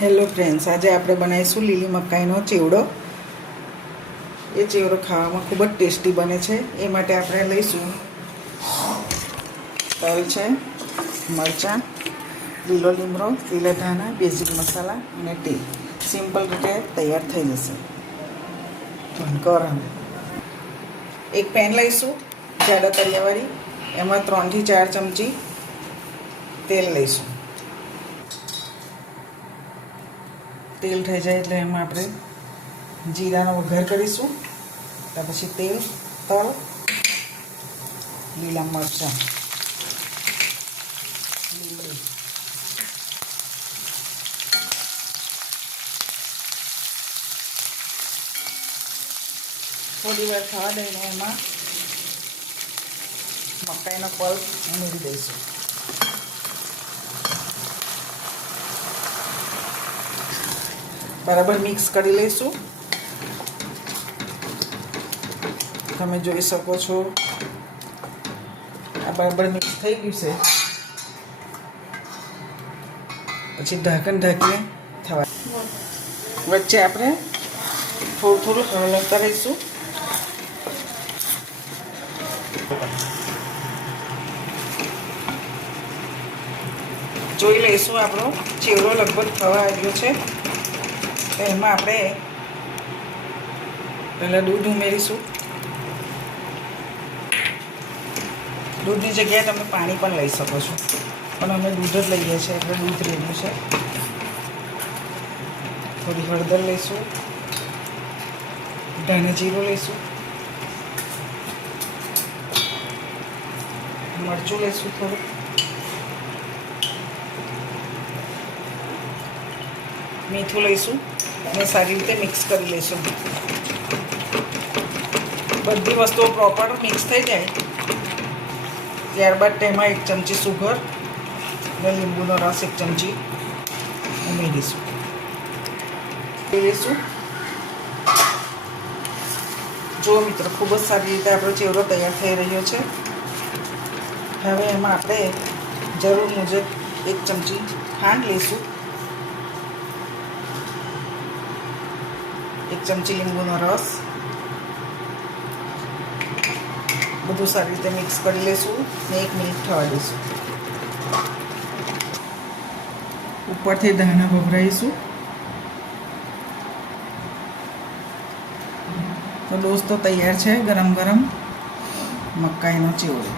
Hello friends, આજે આપણે બનાવીશું લીલી મકાઈનો ચેવડો. એ ચેવડો ખાવામાં ખૂબ જ ટેસ્ટી બને છે. એ માટે આપણે લઈશું તલ છે, મરચાં, લીલો લીમડો, લીલા ધાણા, બેઝિક મસાલા અને તેલ. સિમ્પલ રીતે તૈયાર થઈ જશે. ગરમ એક પેન લઈશું જાડા તળિયાવાળી. એમાં 3 થી 4 ચમચી તેલ લઈશું. તેલ થઈ જાય એટલે એમાં આપણે જીરાનો વઘાર કરીશું. ત્યાર પછી તેલ, તલ, લીલા મરચાં, લીમડી, થોડી વાર થવા દઈને એમાં મકાઈનો પલ્પ ઉમેરી દઈશું. બરાબર મિક્સ કરી લઈશું. તમે જોઈ શકો છો આ બરાબર મિક્સ થઈ ગયું છે. પછી ઢાંકણ ઢાંકીને થવા વચ્ચે આપણે થોડું હલાવતા રહીશું. જોઈ લઈશું આપણો ચેવડો લગભગ થવા આવ્યો છે. એમાં આપણે પહેલાં દૂધ ઉમેરીશું. દૂધની જગ્યાએ તમે પાણી પણ લઈ શકો છો, પણ અમે દૂધ જ લઈએ છીએ એટલે દૂધ લેવું છે. થોડી હળદર લઈશું, ધાણા જીરું લઈશું, મરચું લઈશું, થોડું મીઠું લઈશું અને સારી રીતે મિક્સ કરી લઈશું. બધી વસ્તુઓ પ્રોપર મિક્સ થઈ જાય ત્યારબાદ તેમાં 1 ચમચી સુગર અને લીંબુનો રસ 1 ચમચી ઉમેરીશું. જો મિત્રો, ખૂબ જ સારી રીતે આપણો ચેવડો તૈયાર થઈ રહ્યો છે. હવે એમાં આપણે જરૂર મુજબ 1 ચમચી ખાંડ લઈશું, 1 ચમચી લીંબુનો રસ. બધું સારી રીતે મિક્સ કરી લઈશું ને 1 મિનિટ થવા દઈશું. ઉપરથી ધાણા ભભરાઈશું. તો દોસ્તો, તૈયાર છે ગરમ ગરમ મકાઈનો ચેવડો.